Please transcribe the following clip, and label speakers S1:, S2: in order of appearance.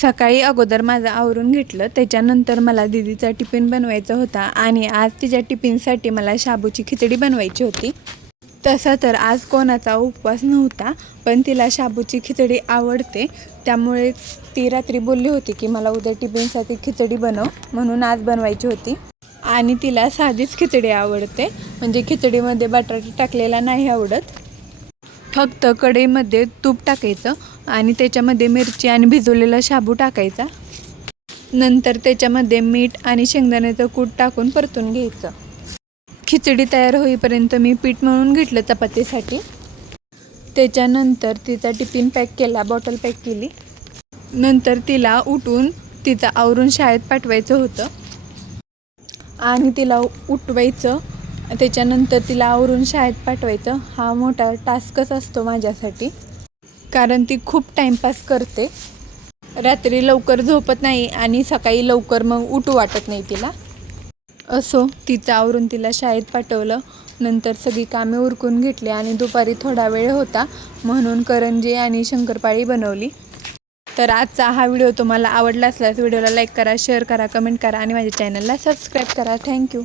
S1: सकाळी अगोदर माझं आवरून घेतलं. त्याच्यानंतर मला दिदीचा टिफिन बनवायचा होता आणि आज तिच्या टिफिनसाठी मला शाबूची खिचडी बनवायची होती. तसं तर आज कोणाचा उपवास नव्हता पण तिला शाबूची खिचडी आवडते. त्यामुळे ती रात्री बोलली होती की मला उद्या टिफिनसाठी खिचडी बनव म्हणून आज बनवायची होती. आणि तिला साधीच खिचडी आवडते. म्हणजे खिचडीमध्ये बटाटा टाकलेला नाही आवडत. फक्त कढईमध्ये तूप टाकायचं आणि त्याच्यामध्ये मिरची आणि भिजवलेला शाबू टाकायचा. नंतर त्याच्यामध्ये मीठ आणि शेंगदाण्याचं कूट टाकून परतून घ्यायचं. खिचडी तयार होईपर्यंत मी पीठ मळून घेतलं चपातीसाठी. त्याच्यानंतर तिचा टिफिन पॅक केला बॉटल पॅक केली. नंतर तिला उठून तिचं आवरून शाळेत पाठवायचं होतं. आणि तिला उठवायचं त्याच्यानंतर तिला आवरून शाळेत पाठवायचं. हा मोठा टास्कच असतो माझ्यासाठी. कारण ती खूप टाईमपास करते. रात्री लवकर झोपत नाही आणि सकाळी लवकर मग उठू वाटत नाही तिला. असो तिचं आवरून तिला शाळेत पाठवलं. नंतर सगळी कामे उरकून घेतली आणि दुपारी थोडा वेळ होता म्हणून करंजी आणि शंकरपाळी बनवली. तर आजचा हा व्हिडिओ तुम्हाला आवडला असल्यास व्हिडिओला लाईक करा शेअर करा कमेंट करा आणि माझ्या चॅनलला सबस्क्राईब करा. थँक्यू.